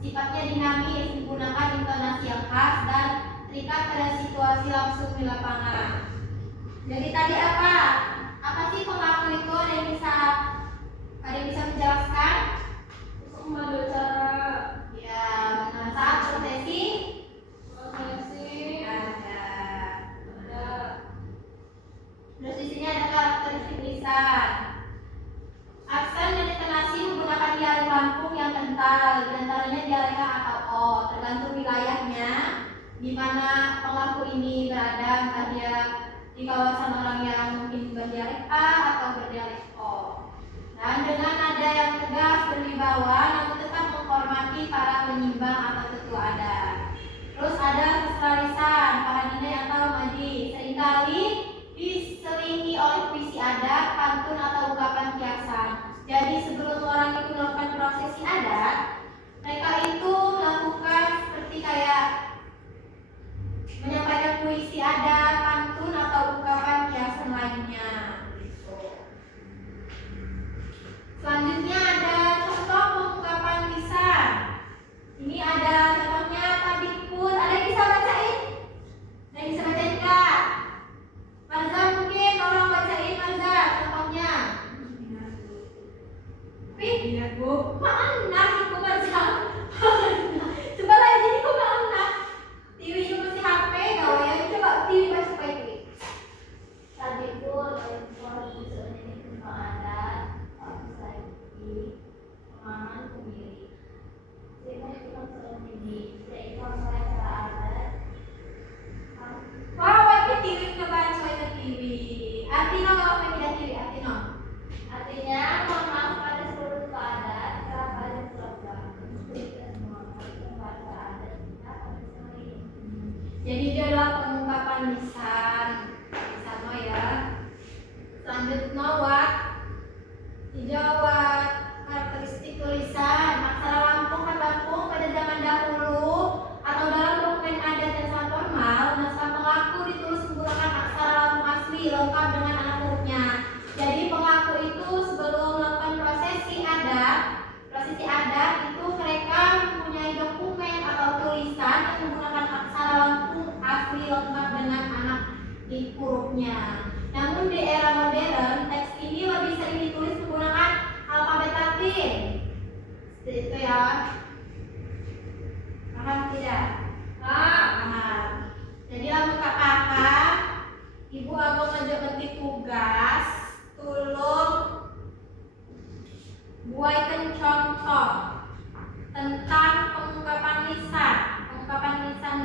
Sifatnya dinamis, menggunakan intonasi yang khas dan terikat pada situasi langsung di lapangan. Jadi tadi apa? Apa sih pengaku itu? Ada yang bisa menjelaskan? Ada cara. Ya, benar. Saat prosesi ada. Terus di sini ada karakteristik lisan. Aksen dan intonasi menggunakan dialek Lampung yang kental, diantaranya dialek H atau O, tergantung wilayahnya di mana pelaku ini berada, entah dia di kawasan orang yang mungkin berdialek A atau berdialek O. Dan dengan nada yang tegas berwibawa, namun tetap menghormati para penyimbang atau tetua adat. Terus ada sastra lisan, para Nina yang tahu Madi, seringkali diselingi oleh puisi adat, pantun atau ungkapan kiasan. Jadi sebelum orang itu melakukan prosesi adat, mereka itu melakukan seperti kayak menyampaikan puisi adat, pantun atau ungkapan kiasan lainnya. Selanjutnya ada contoh pengungkapan lisan. Ini ada contohnya Tabikun. Ada yang bisa bacain? Ada yang bisa bacain Kak? Marza mungkin orang bacain Marza contohnya. Iya Bu. Mana aku Marza? Coba lagi ini kok mana? TV nya masih HP gak ya? Coba TV masih HP. Tabikun bisa ini tentang adat. Pemahaman sendiri. Kita selalu yaitu cara adat. Wah, wajib TV ngebaca itu TV. Artinya apa tidak TV? Artinya mohon maaf pada seluruh adat, kerap ada keluarga. Tidak semua membaca adat kita pada sekali. Jadi dia adalah pengungkapan lisan. Sama ya. Selanjutnya dijawab karakteristik tulisan. Aksara Lampung pada zaman dahulu atau dalam dokumen adat yang sangat formal, naskah pengaku ditulis menggunakan aksara Lampung asli lengkap dengan anak hurufnya. Jadi pengaku itu sebelum melakukan prosesi adat itu mereka mempunyai dokumen atau tulisan yang menggunakan aksara Lampung asli lengkap dengan anak hurufnya. Namun di era modern, teks ini lebih sering ditulis menggunakan alfabet Latin. Seperti itu ya. Paham tidak? Paham. Jadi lamun kakak, ibu aku ngajak tugas, tolong buatkan contoh tentang pengungkapan lisan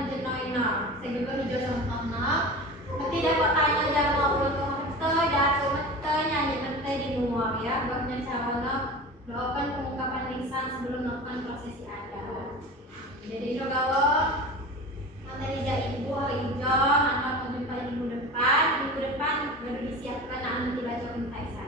ngejenoino. Saya juga hijau sama nanti dapat tanya jangan ngobrol ke mete, jatuh mete, nyanyi mete di muang ya. Buatnya cara doakan pengungkapan lisan sebelum melakukan prosesi adat. Jadi itu kalau materi ibu hari hijau, anak menjumpai minggu depan baru disiapkan nanti bacakan saya.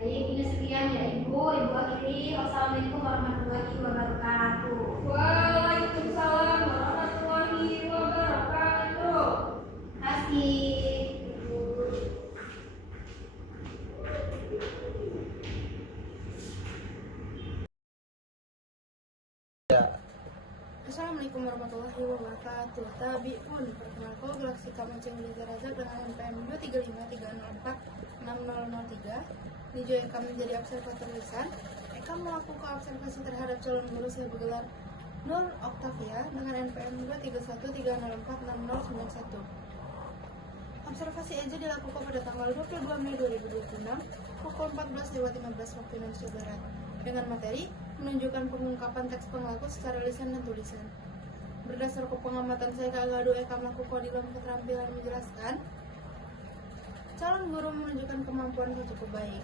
Baik, ini sekian ya ibu akhiri. Wassalamualaikum warahmatullahi wabarakatuh. Waalaikumsalam warahmatullahi wabarakatuh. Assalamualaikum warahmatullahi wabarakatuh. Tabiun, perkenalkan Galaksi Kamancing Raja dengan NPM 23530460003. Nijo Eka menjadi observator lisan. Eka melakukan observasi terhadap calon guru saya bergelar Nur Octavia dengan NPM 23130460091. Observasi EJA dilakukan pada tanggal 22 Mei 2026 pukul 14.15 waktu Indonesia Barat dengan materi menunjukkan pengungkapan teks pengaku secara lisan dan tulisan. Berdasar pengamatan saya Kak Eka melakukan di dalam keterampilan menjelaskan, calon guru menunjukkan kemampuan yang cukup baik.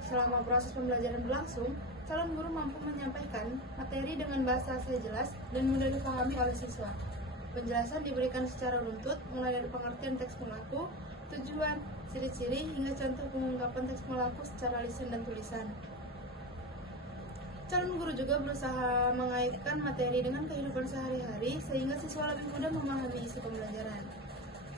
Selama proses pembelajaran berlangsung, calon guru mampu menyampaikan materi dengan bahasa saya jelas dan mudah dipahami oleh siswa. Penjelasan diberikan secara runtut, mulai dari pengertian teks pengaku, tujuan, ciri-ciri, hingga contoh pengungkapan teks pengaku secara lisan dan tulisan. Calon guru juga berusaha mengaitkan materi dengan kehidupan sehari-hari sehingga siswa lebih mudah memahami isi pembelajaran.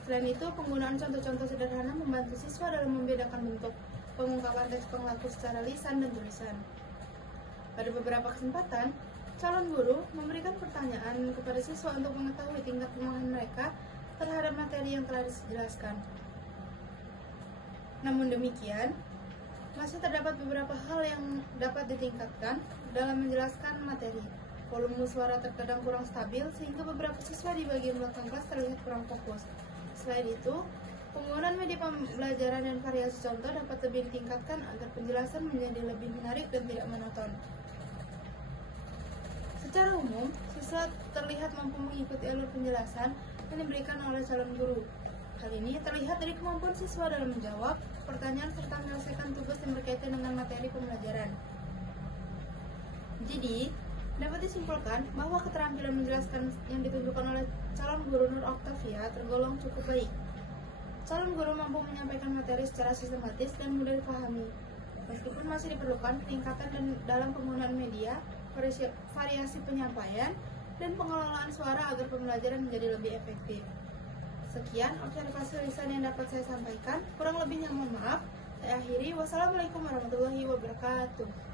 Selain itu, penggunaan contoh-contoh sederhana membantu siswa dalam membedakan bentuk pengungkapan teks pengaku secara lisan dan tulisan. Pada beberapa kesempatan, calon guru memberikan pertanyaan kepada siswa untuk mengetahui tingkat pemahaman mereka terhadap materi yang telah dijelaskan. Namun demikian, masih terdapat beberapa hal yang dapat ditingkatkan dalam menjelaskan materi. Volume suara terkadang kurang stabil sehingga beberapa siswa di bagian belakang kelas terlihat kurang fokus. Selain itu, penggunaan media pembelajaran dan variasi contoh dapat lebih ditingkatkan agar penjelasan menjadi lebih menarik dan tidak monoton. Secara umum, siswa terlihat mampu mengikuti alur penjelasan yang diberikan oleh calon guru. Hal ini terlihat dari kemampuan siswa dalam menjawab pertanyaan serta menyelesaikan tugas yang berkaitan dengan materi pembelajaran. Jadi, dapat disimpulkan bahwa keterampilan menjelaskan yang ditunjukkan oleh calon guru Nur Octavia tergolong cukup baik. Calon guru mampu menyampaikan materi secara sistematis dan mudah dipahami. Meskipun masih diperlukan peningkatan dalam penggunaan media, variasi penyampaian, dan pengelolaan suara agar pembelajaran menjadi lebih efektif. Sekian observasi lisan yang dapat saya sampaikan. Kurang lebihnya mohon maaf. Saya akhiri. Wassalamualaikum warahmatullahi wabarakatuh.